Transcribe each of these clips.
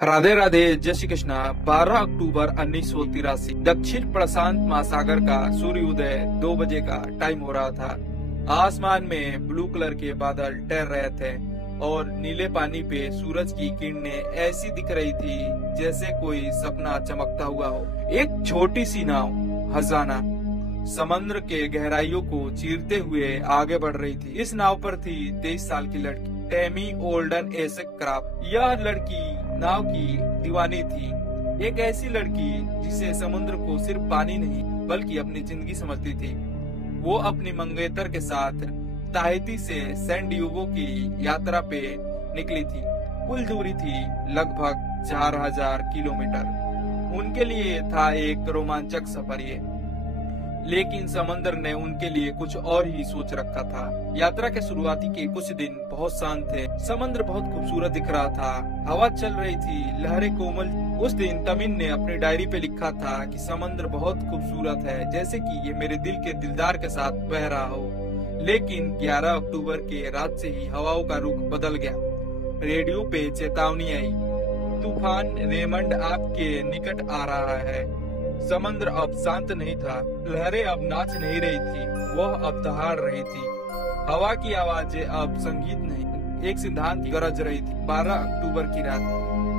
राधे राधे, जय श्री कृष्णा। 12 अक्टूबर 1983 दक्षिण प्रशांत महासागर का सूर्योदय 2 बजे का टाइम हो रहा था। आसमान में ब्लू कलर के बादल तैर रहे थे और नीले पानी पे सूरज की किरणें ऐसी दिख रही थी जैसे कोई सपना चमकता हुआ हो। एक छोटी सी नाव हजाना समुद्र के गहराइयों को चीरते हुए आगे बढ़ रही थी। इस नाव पर थी 23 साल की लड़की टेमी ओल्डन एसेक क्राफ्ट। यह लड़की नाव की दीवानी थी, एक ऐसी लड़की जिसे समुद्र को सिर्फ पानी नहीं बल्कि अपनी जिंदगी समझती थी। वो अपनी मंगेतर के साथ ताहिती से सैन डिएगो की यात्रा पे निकली थी। कुल दूरी थी लगभग 4000 किलोमीटर। उनके लिए था एक रोमांचक सफर ये, लेकिन समंदर ने उनके लिए कुछ और ही सोच रखा था। यात्रा के शुरुआती के कुछ दिन बहुत शांत थे। समंदर बहुत खूबसूरत दिख रहा था, हवा चल रही थी, लहरें कोमल। उस दिन तमिन ने अपनी डायरी पे लिखा था कि समंदर बहुत खूबसूरत है, जैसे कि ये मेरे दिल के दिलदार के साथ बह रहा हो। लेकिन 11 अक्टूबर के रात से ही हवाओं का रुख बदल गया। रेडियो पे चेतावनी आई, तूफान रेमंड आपके निकट आ रहा है। समंदर अब शांत नहीं था, लहरें अब नाच नहीं रही थी, वह अब दहाड़ रही थी। हवा की आवाजें अब संगीत नहीं, एक सिद्धांत गरज रही थी। 12 अक्टूबर की रात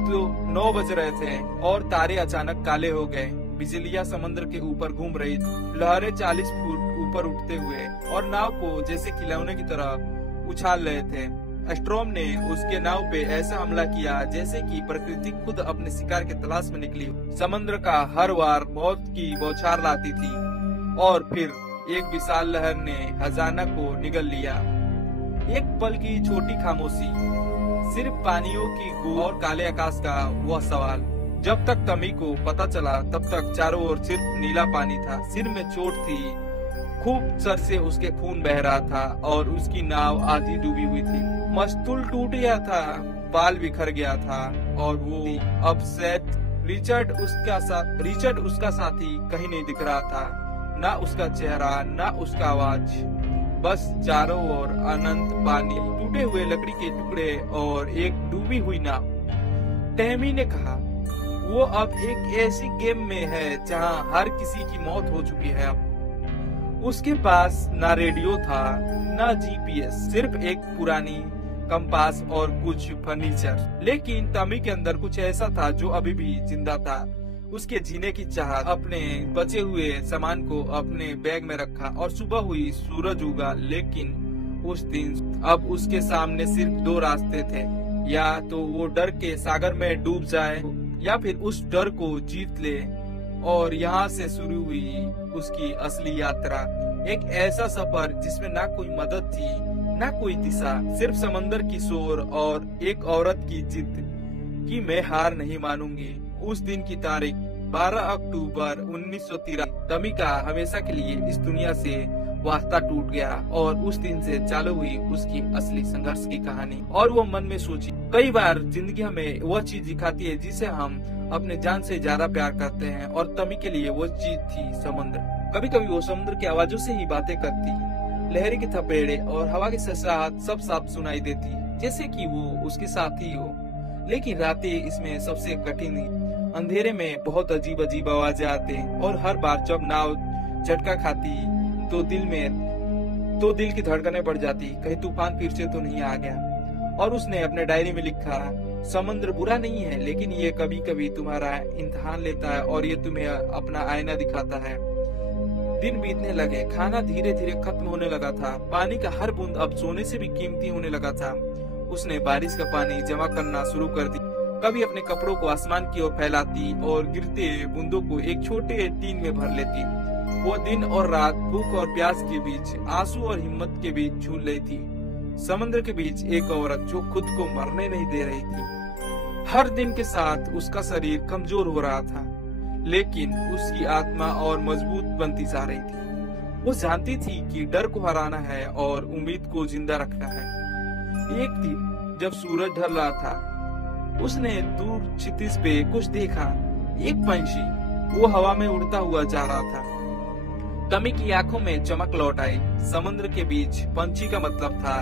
तो 9 बज रहे थे और तारे अचानक काले हो गए। बिजलियां समुद्र के ऊपर घूम रही थी, लहरें 40 फुट ऊपर उठते हुए और नाव को जैसे खिलौने की तरह उछाल रहे थे। स्ट्रोम ने उसके नाव पे ऐसा हमला किया जैसे कि प्रकृति खुद अपने शिकार के तलाश में निकली हो। समुद्र का हर वार मौत की बौछार लाती थी और फिर एक विशाल लहर ने हजाना को निगल लिया। एक पल की छोटी खामोशी, सिर्फ पानियों की गूंज और काले आकाश का वह सवाल। जब तक तमी को पता चला तब तक चारों ओर सिर्फ नीला पानी था। सिर में चोट थी, खूब सर से उसके खून बह रहा था और उसकी नाव आधी डूबी हुई थी। मस्तूल टूट गया था, बाल बिखर गया था और वो अब शायद रिचर्ड उसका साथी कहीं नहीं दिख रहा था। ना उसका चेहरा, ना उसका आवाज, बस चारों ओर अनंत पानी, टूटे हुए लकड़ी के टुकड़े और एक डूबी हुई नाव। टेमी ने कहा, वो अब एक ऐसी गेम में है जहाँ हर किसी की मौत हो चुकी है। अब उसके पास ना रेडियो था, ना जीपीएस, सिर्फ एक पुरानी कंपास और कुछ फर्नीचर। लेकिन तमी के अंदर कुछ ऐसा था जो अभी भी जिंदा था। उसके जीने की चाहत। अपने बचे हुए सामान को अपने बैग में रखा और सुबह हुई, सूरज उगा। लेकिन उस दिन अब उसके सामने सिर्फ 2 रास्ते थे, या तो वो डर के सागर में डूब जाए या फिर उस डर को जीत ले। और यहाँ से शुरू हुई उसकी असली यात्रा, एक ऐसा सफर जिसमें ना कोई मदद थी, ना कोई दिशा, सिर्फ समंदर की शोर और एक औरत की जिद कि मैं हार नहीं मानूंगी। उस दिन की तारीख 12 अक्टूबर 1913। तमी का हमेशा के लिए इस दुनिया से वास्ता टूट गया और उस दिन से चालू हुई उसकी असली संघर्ष की कहानी। और वो मन में सोची, कई बार जिंदगी हमें वह चीज दिखाती है जिसे हम अपने जान से ज्यादा प्यार करते हैं, और तमी के लिए वो चीज थी समुद्र। कभी कभी वो समुद्र की आवाजों से ही बातें करती, लहरें की थपेड़े और हवा की सहसहाहट सब साफ सुनाई देती, जैसे कि वो उसके साथ ही हो। लेकिन रातें इसमें सबसे कठिन थी। अंधेरे में बहुत अजीब अजीब आवाजें आते और हर बार जब नाव झटका खाती तो दिल की धड़कनें बढ़ जाती, कहीं तूफान फिर से तो नहीं आ गया। और उसने अपने डायरी में लिखा, समुद्र बुरा नहीं है, लेकिन ये कभी कभी तुम्हारा इम्तिहान लेता है और ये तुम्हें अपना आईना दिखाता है। दिन बीतने लगे, खाना धीरे धीरे खत्म होने लगा था, पानी का हर बूंद अब सोने से भी कीमती होने लगा था। उसने बारिश का पानी जमा करना शुरू कर दिया, कभी अपने कपड़ों को आसमान की ओर फैलाती और गिरते बूंदों को एक छोटे टीन में भर लेती। वो दिन और रात, भूख और प्यास के बीच, आंसू और हिम्मत के बीच झूल रही थी। समुद्र के बीच एक औरत जो खुद को मरने नहीं दे रही थी। हर दिन के साथ उसका शरीर कमजोर हो रहा था, लेकिन उसकी आत्मा और मजबूत बनती जा रही थी। वो जानती थी कि डर को हराना है और उम्मीद को जिंदा रखना है। एक दिन जब सूरज ढल रहा था, उसने दूर क्षितिज पे कुछ देखा। एक पंछी, वो हवा में उड़ता हुआ जा रहा था। तमी की आंखों में चमक लौट आई। समुद्र के बीच पंछी का मतलब था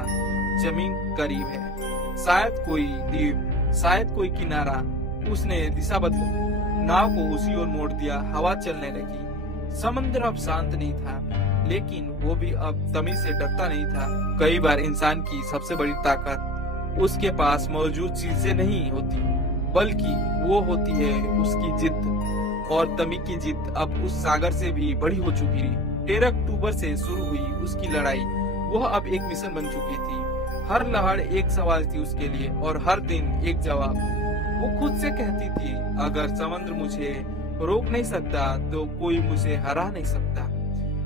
जमीन करीब है, शायद कोई द्वीप, शायद कोई किनारा। उसने दिशा बदली, नाव को उसी ओर मोड़ दिया। हवा चलने लगी। समुद्र अब शांत नहीं था, लेकिन वो भी अब तमी से डरता नहीं था। कई बार इंसान की सबसे बड़ी ताकत उसके पास मौजूद चीजें नहीं होती, बल्कि वो होती है उसकी जिद। और तमी की जिद अब उस सागर से भी बड़ी हो चुकी थी। 13 अक्टूबर से शुरू हुई उसकी लड़ाई, वह अब एक मिशन बन चुकी थी। हर लहर एक सवाल थी उसके लिए, और हर दिन एक जवाब। वो खुद से कहती थी, अगर समुद्र मुझे रोक नहीं सकता तो कोई मुझे हरा नहीं सकता।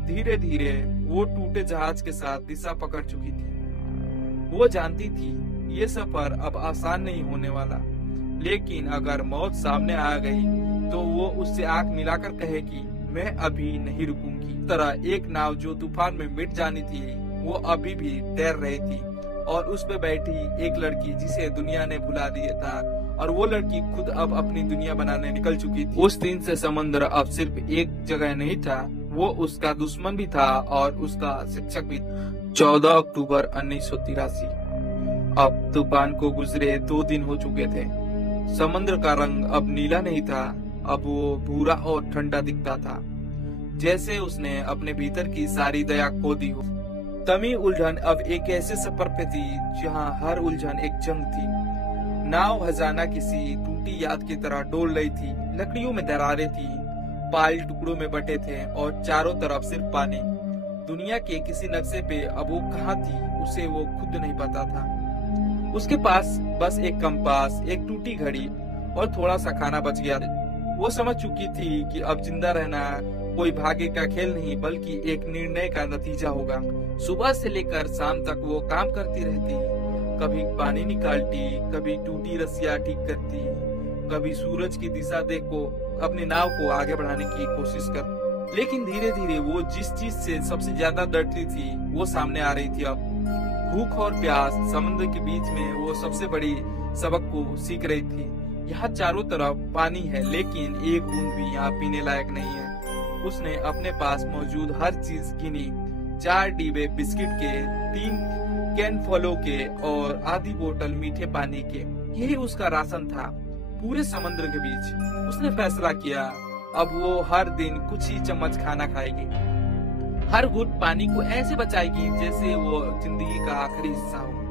धीरे धीरे वो टूटे जहाज के साथ दिशा पकड़ चुकी थी। वो जानती थी ये सफर अब आसान नहीं होने वाला, लेकिन अगर मौत सामने आ गई तो वो उससे आंख मिलाकर कहेगी, मैं अभी नहीं रुकूंगी। तरह एक नाव जो तूफान में मिट जानी थी, वो अभी भी तैर रही थी, और उस पे बैठी एक लड़की जिसे दुनिया ने भुला दिया था, और वो लड़की खुद अब अपनी दुनिया बनाने निकल चुकी थी। उस दिन से समुद्र अब सिर्फ एक जगह नहीं था, वो उसका दुश्मन भी था और उसका शिक्षक भी। 14 अक्टूबर 1983। अब तूफान को गुजरे 2 दिन हो चुके थे। समुद्र का रंग अब नीला नहीं था, अब वो भूरा और ठंडा दिखता था, जैसे उसने अपने भीतर की सारी दया खो दी हो। तमी उलझन अब एक ऐसे सफर पे थी जहाँ हर उलझन एक जंग थी। नाव खजाना किसी टूटी याद की तरह डोल रही थी। लकड़ियों में दरारें थी, पाल टुकड़ों में बटे थे, और चारों तरफ सिर्फ पानी। दुनिया के किसी नक्शे पे अब वो कहाँ थी, उसे वो खुद नहीं पता था। उसके पास बस एक कंपास, एक टूटी घड़ी और थोड़ा सा खाना बच गया। वो समझ चुकी थी कि अब जिंदा रहना कोई भाग्य का खेल नहीं, बल्कि एक निर्णय का नतीजा होगा। सुबह से लेकर शाम तक वो काम करती रहती, कभी पानी निकालती, कभी टूटी रस्सियां ठीक करती, कभी सूरज की दिशा देख को अपनी नाव को आगे बढ़ाने की कोशिश कर। लेकिन धीरे धीरे वो जिस चीज से सबसे ज्यादा डरती थी वो सामने आ रही थी। अब भूख और प्यास, समुद्र के बीच में वो सबसे बड़ी सबक को सीख रही थी। यहाँ चारों तरफ पानी है, लेकिन एक बूंद भी यहाँ पीने लायक नहीं है। उसने अपने पास मौजूद हर चीज गिनी, 4 डिब्बे बिस्किट के, 3 कैन फलों के और आधी बोतल मीठे पानी के। यही उसका राशन था पूरे समुद्र के बीच। उसने फैसला किया, अब वो हर दिन कुछ ही चम्मच खाना खाएगी, हर घुट पानी को ऐसे बचाएगी जैसे वो जिंदगी का आखिरी हिस्सा हो।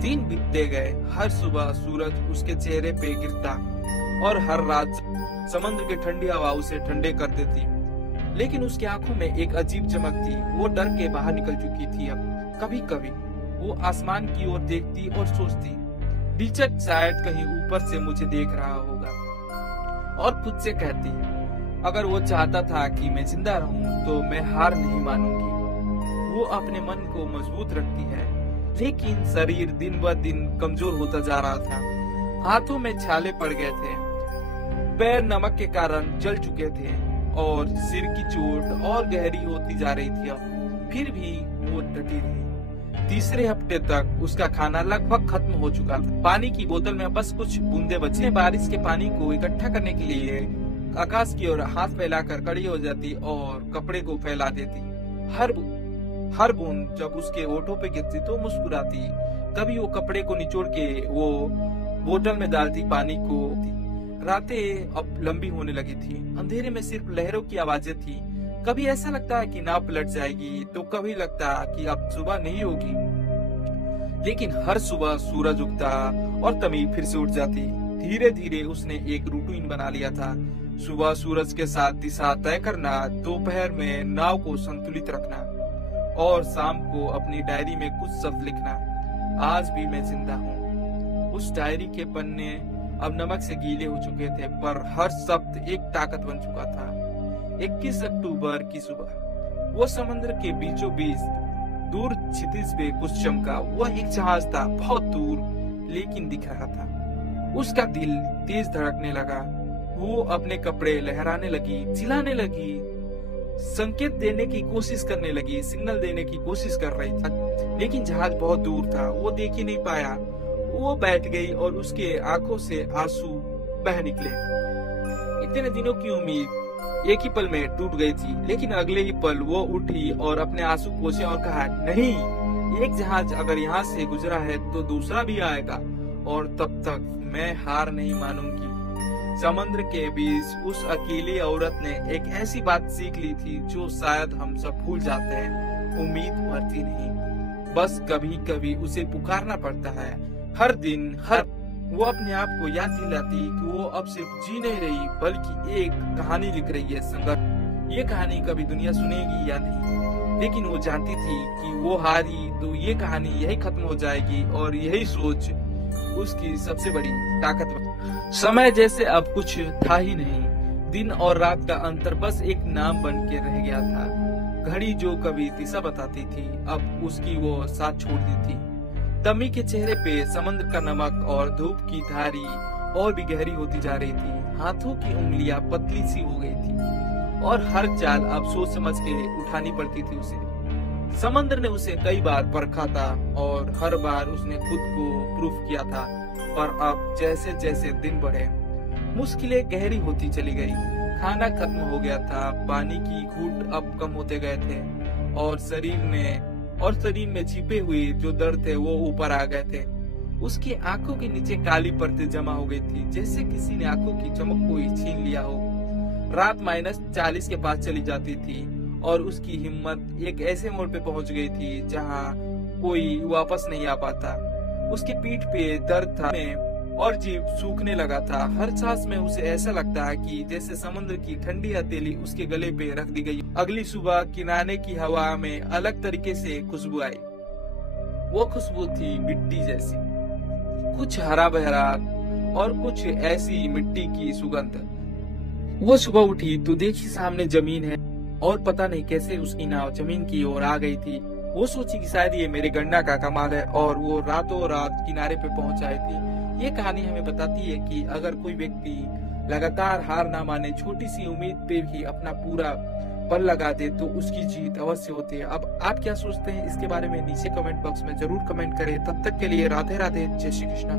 दिन बीतते गए, हर सुबह सूरज उसके चेहरे पे गिरता और हर रात समुद्र की ठंडी हवा उसे ठंडे कर देती। लेकिन उसकी आंखों में एक अजीब चमक थी, वो डर के बाहर निकल चुकी थी। अब कभी कभी वो आसमान की ओर देखती और सोचती, बेशक शायद कहीं ऊपर से मुझे देख रहा होगा। और खुद से कहती, अगर वो चाहता था कि मैं जिंदा रहूं तो मैं हार नहीं मानूंगी। वो अपने मन को मजबूत रखती है, लेकिन शरीर दिन ब दिन कमजोर होता जा रहा था। हाथों में छाले पड़ गए थे, पैर नमक के कारण जल चुके थे, और सिर की चोट और गहरी होती जा रही थी। अब फिर भी वो डटी रही। तीसरे हफ्ते तक उसका खाना लगभग खत्म हो चुका था। पानी की बोतल में बस कुछ बूंदे बचे। बारिश के पानी को इकट्ठा करने के लिए आकाश की ओर हाथ फैलाकर खड़ी हो जाती और कपड़े को फैला देती। हर बूंद जब उसके होठों पे गिरती तो मुस्कुराती। कभी वो कपड़े को निचोड़ के वो बोतल में डालती पानी को। रातें अब लंबी होने लगी थी। अंधेरे में सिर्फ लहरों की आवाजें थी। कभी ऐसा लगता है कि नाव पलट जाएगी, तो कभी लगता कि अब सुबह नहीं होगी। लेकिन हर सुबह सूरज उगता और तमी फिर से उठ जाती। धीरे धीरे उसने एक रूटीन बना लिया था। सुबह सूरज के साथ दिशा तय करना, दोपहर में नाव को संतुलित रखना, और शाम को अपनी डायरी में कुछ शब्द लिखना, आज भी मैं जिंदा हूँ। उस डायरी के पन्ने अब नमक से गीले हो चुके थे, पर हर शब्द एक ताकत बन चुका था। 21 अक्टूबर की सुबह वो समुद्र के बीचों बीच दूर क्षितिज पे कुछ चमका। वह एक जहाज था, बहुत दूर, लेकिन दिख रहा था। उसका दिल तेज धड़कने लगा। वो अपने कपड़े लहराने लगी, चिल्लाने लगी, संकेत देने की कोशिश करने लगी, सिग्नल देने की कोशिश कर रही थी, लेकिन जहाज बहुत दूर था, वो देख ही नहीं पाया। वो बैठ गई और उसके आंखों से आंसू बह निकले। इतने दिनों की उम्मीद एक ही पल में टूट गई थी, लेकिन अगले ही पल वो उठी और अपने आंसू पोंछे और कहा, नहीं, एक जहाज अगर यहाँ से गुजरा है तो दूसरा भी आएगा, और तब तक मैं हार नहीं मानूंगी। समुद्र के बीच उस अकेली औरत ने एक ऐसी बात सीख ली थी जो शायद हम सब भूल जाते हैं, उम्मीद मरती नहीं, बस कभी कभी उसे पुकारना पड़ता है। हर दिन वो अपने आप को याद दिलाती कि वो अब सिर्फ जी नहीं रही बल्कि एक कहानी लिख रही है संघर्ष। ये कहानी कभी दुनिया सुनेगी या नहीं, लेकिन वो जानती थी कि वो हारी तो ये कहानी यही खत्म हो जाएगी, और यही सोच उसकी सबसे बड़ी ताकत। समय जैसे अब कुछ था ही नहीं, दिन और रात का अंतर बस एक नाम बन के रह गया था। घड़ी जो कभी दिशा बताती थी अब उसकी वो साथ छोड़ दी थी। तमी के चेहरे पे समुद्र का नमक और धूप की धारी और भी गहरी होती जा रही थी। हाथों की उंगलियां पतली सी हो गई थी और हर चाल अब सोच समझ के उठानी पड़ती थी उसे। समुद्र ने उसे कई बार परखा था और हर बार उसने खुद को प्रूफ किया था, पर अब जैसे जैसे दिन बढ़े मुश्किलें गहरी होती चली गई। खाना खत्म हो गया था, पानी की घूंट अब कम होते गए थे और शरीर में छिपे हुए जो दर्द थे वो ऊपर आ गए थे। उसकी आंखों के नीचे काली परतें जमा हो गई थी, जैसे किसी ने आंखों की चमक को ही छीन लिया हो। रात -40 के पास चली जाती थी और उसकी हिम्मत एक ऐसे मोड़ पे पहुंच गई थी जहां कोई वापस नहीं आ पाता। उसकी पीठ पे दर्द था और जीभ सूखने लगा था। हर सांस में उसे ऐसा लगता है कि जैसे समुद्र की ठंडी हथेली उसके गले पे रख दी गई। अगली सुबह किनारे की हवा में अलग तरीके से खुशबू आई। वो खुशबू थी मिट्टी जैसी, कुछ हरा भरा और कुछ ऐसी मिट्टी की सुगंध। वो सुबह उठी तो देखी सामने जमीन है और पता नहीं कैसे उसकी नाव जमीन की ओर आ गई थी। वो सोची कि शायद ये मेरे गंडा का कमाल है और वो रातों रात किनारे पे पहुंच आई थी। ये कहानी हमें बताती है कि अगर कोई व्यक्ति लगातार हार ना माने, छोटी सी उम्मीद पे भी अपना पूरा बल लगा दे तो उसकी जीत अवश्य होती है। अब आप क्या सोचते हैं इसके बारे में नीचे कमेंट बॉक्स में जरूर कमेंट करें। तब तक के लिए राधे राधे, जय श्री कृष्णा।